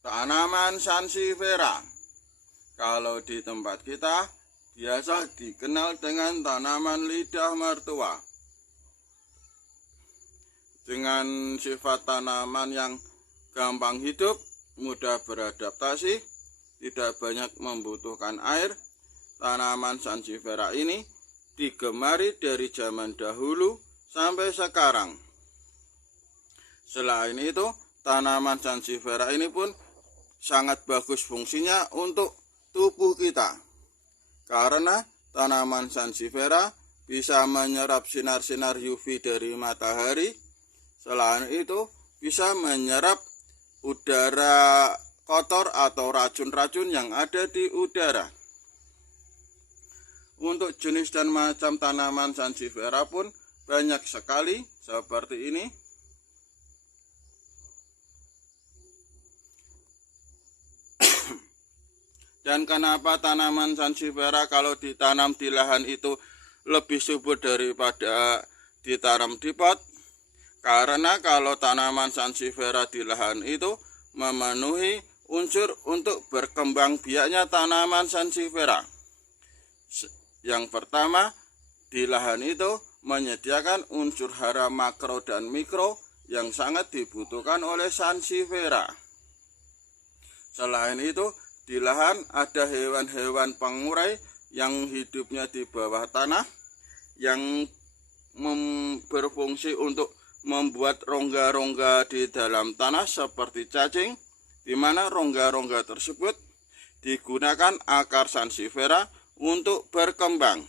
Tanaman sansevieria kalau di tempat kita biasa dikenal dengan tanaman lidah mertua. Dengan sifat tanaman yang gampang hidup, mudah beradaptasi, tidak banyak membutuhkan air, tanaman sansevieria ini digemari dari zaman dahulu sampai sekarang. Selain itu, tanaman sansevieria ini pun sangat bagus fungsinya untuk tubuh kita. Karena tanaman sansevieria bisa menyerap sinar-sinar UV dari matahari. Selain itu, bisa menyerap udara kotor atau racun-racun yang ada di udara. Untuk jenis dan macam tanaman sansevieria pun banyak sekali seperti ini. Dan kenapa tanaman sansevieria kalau ditanam di lahan itu lebih subur daripada ditanam di pot? Karena kalau tanaman sansevieria di lahan itu memenuhi unsur untuk berkembang biaknya tanaman sansevieria. Yang pertama, di lahan itu menyediakan unsur hara makro dan mikro yang sangat dibutuhkan oleh sansevieria. Selain itu, di lahan ada hewan-hewan pengurai yang hidupnya di bawah tanah yang berfungsi untuk membuat rongga-rongga di dalam tanah seperti cacing, di mana rongga-rongga tersebut digunakan akar sansevieria untuk berkembang.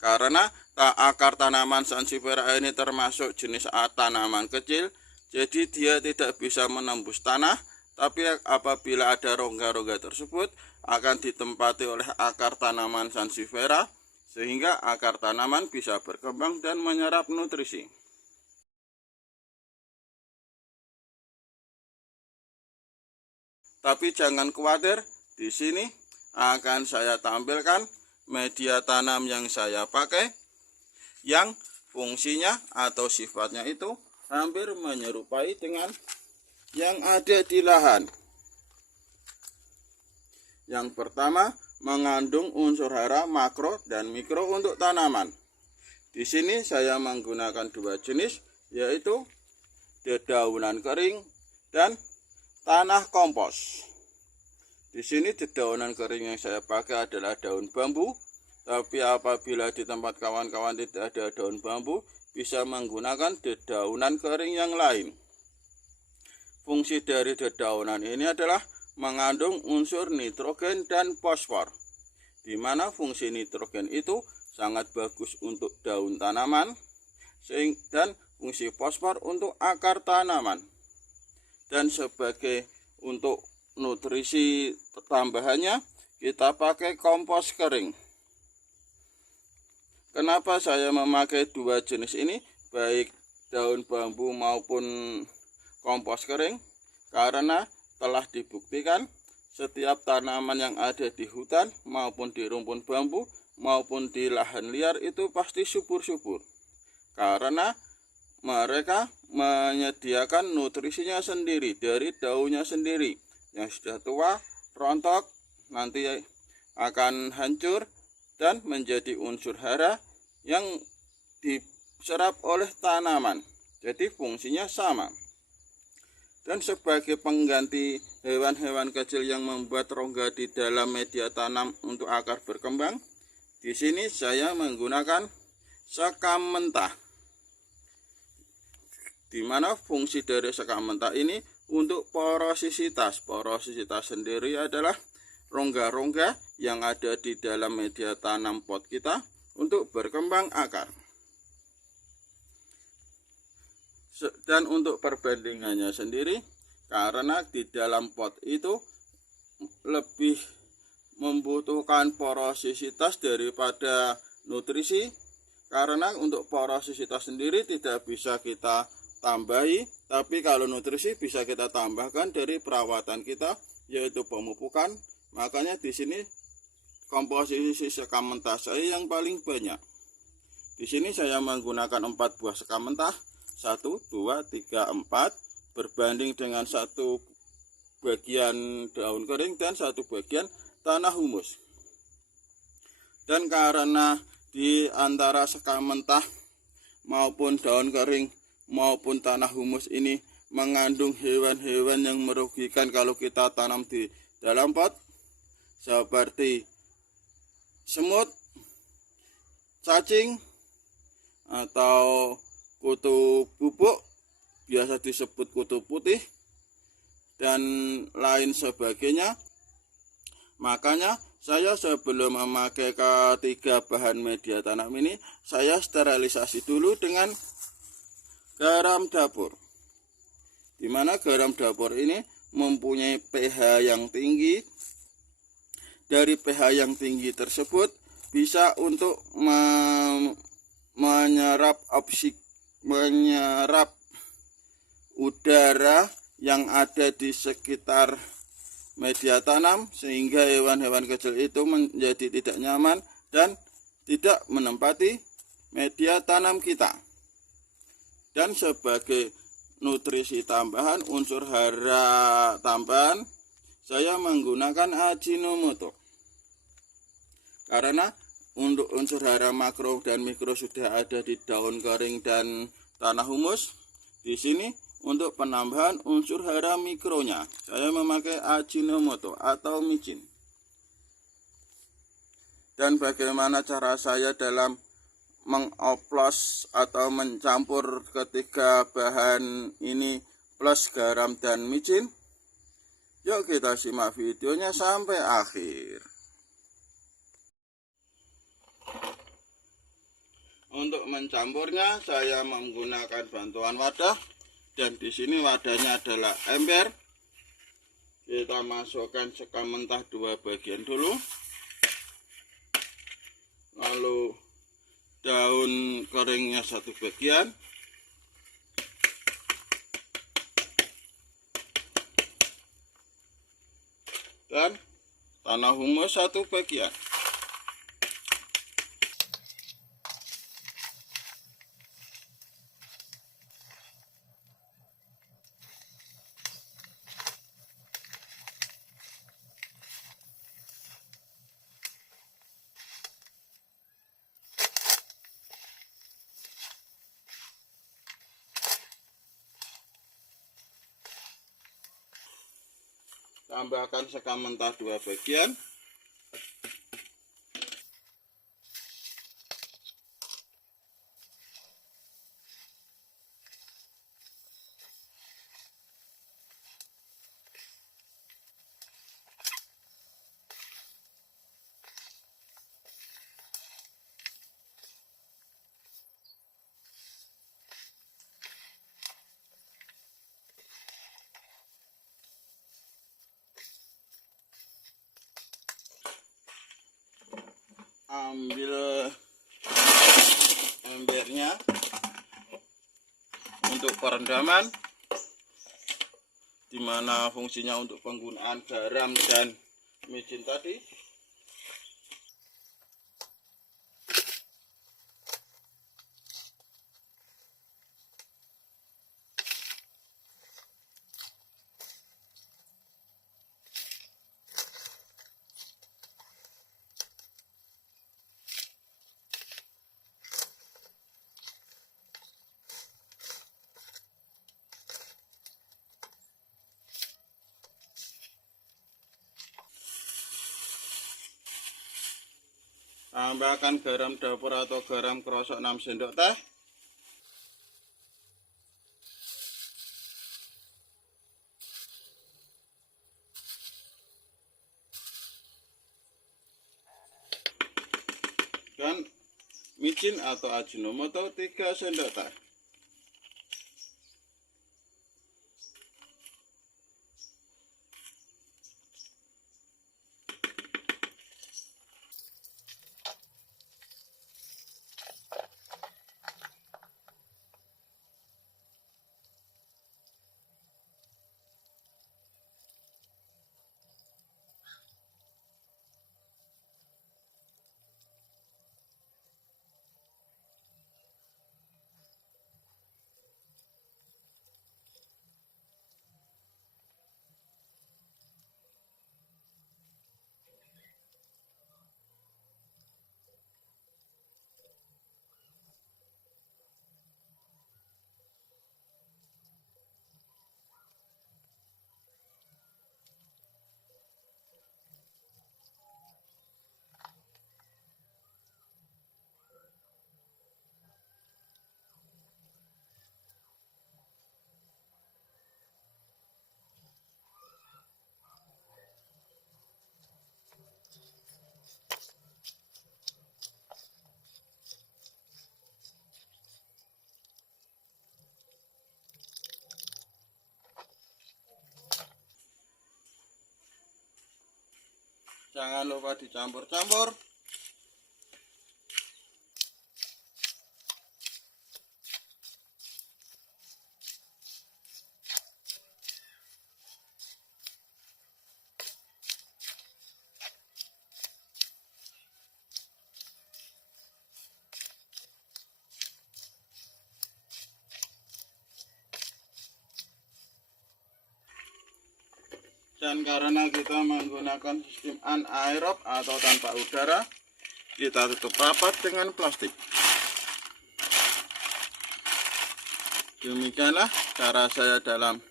Karena akar tanaman sansevieria ini termasuk jenis tanaman kecil, jadi dia tidak bisa menembus tanah. Tapi apabila ada rongga-rongga tersebut akan ditempati oleh akar tanaman sansevieria, sehingga akar tanaman bisa berkembang dan menyerap nutrisi. Tapi jangan khawatir, di sini akan saya tampilkan media tanam yang saya pakai, yang fungsinya atau sifatnya itu hampir menyerupai dengan yang ada di lahan. Yang pertama, mengandung unsur hara makro dan mikro untuk tanaman. Di sini saya menggunakan dua jenis, yaitu dedaunan kering dan tanah kompos. Di sini dedaunan kering yang saya pakai adalah daun bambu, tapi apabila di tempat kawan-kawan tidak ada daun bambu, bisa menggunakan dedaunan kering yang lain. Fungsi dari dedaunan ini adalah mengandung unsur nitrogen dan fosfor, di mana fungsi nitrogen itu sangat bagus untuk daun tanaman dan fungsi fosfor untuk akar tanaman. Dan sebagai untuk nutrisi tambahannya kita pakai kompos kering. Kenapa saya memakai dua jenis ini, baik daun bambu maupun kompos kering? Karena telah dibuktikan setiap tanaman yang ada di hutan maupun di rumpun bambu maupun di lahan liar itu pasti subur-subur, karena mereka menyediakan nutrisinya sendiri dari daunnya sendiri. Yang sudah tua, rontok, nanti akan hancur dan menjadi unsur hara yang diserap oleh tanaman. Jadi fungsinya sama. Dan sebagai pengganti hewan-hewan kecil yang membuat rongga di dalam media tanam untuk akar berkembang, di sini saya menggunakan sekam mentah. Di mana fungsi dari sekam mentah ini untuk porosisitas. Porosisitas sendiri adalah rongga-rongga yang ada di dalam media tanam pot kita untuk berkembang akar. Dan untuk perbandingannya sendiri, karena di dalam pot itu lebih membutuhkan porosisitas daripada nutrisi, karena untuk porosisitas sendiri tidak bisa kita tambahi, tapi kalau nutrisi bisa kita tambahkan dari perawatan kita, yaitu pemupukan. Makanya di sini komposisi sekam mentah saya yang paling banyak. Di sini saya menggunakan 4 buah sekam mentah, 1, 2, 3, 4, berbanding dengan 1 bagian daun kering dan 1 bagian tanah humus. Dan karena di antara sekam mentah maupun daun kering maupun tanah humus ini mengandung hewan-hewan yang merugikan kalau kita tanam di dalam pot, seperti semut, cacing, atau kutu bubuk, biasa disebut kutu putih, dan lain sebagainya. Makanya saya sebelum memakai ketiga bahan media tanam ini, saya sterilisasi dulu dengan garam dapur, di mana garam dapur ini mempunyai pH yang tinggi. Dari pH yang tinggi tersebut bisa untuk menyerap udara yang ada di sekitar media tanam, sehingga hewan-hewan kecil itu menjadi tidak nyaman dan tidak menempati media tanam kita. Dan sebagai nutrisi tambahan, unsur hara tambahan, saya menggunakan Ajinomoto. Karena untuk unsur hara makro dan mikro sudah ada di daun kering dan tanah humus. Di sini untuk penambahan unsur hara mikronya, saya memakai Ajinomoto atau micin. Dan bagaimana cara saya dalam mengoplos atau mencampur ketiga bahan ini plus garam dan micin? Yuk kita simak videonya sampai akhir. Untuk mencampurnya saya menggunakan bantuan wadah, dan di sini wadahnya adalah ember. Kita masukkan sekam mentah 2 bagian dulu, lalu daun keringnya 1 bagian, dan tanah humus 1 bagian. Tambahkan sekam mentah 2 bagian. Ambil embernya untuk perendaman, dimana fungsinya untuk penggunaan garam dan micin tadi. Tambahkan garam dapur atau garam krosok 6 sendok teh. Dan micin atau Ajinomoto 3 sendok teh. Jangan lupa dicampur-campur. Dan karena kita menggunakan sistem anaerob atau tanpa udara, kita tutup rapat dengan plastik. Demikianlah cara saya dalam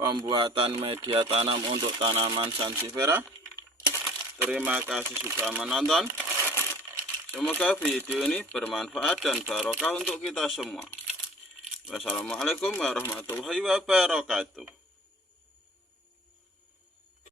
pembuatan media tanam untuk tanaman sansevieria. Terima kasih sudah menonton. Semoga video ini bermanfaat dan barokah untuk kita semua. Wassalamualaikum warahmatullahi wabarakatuh.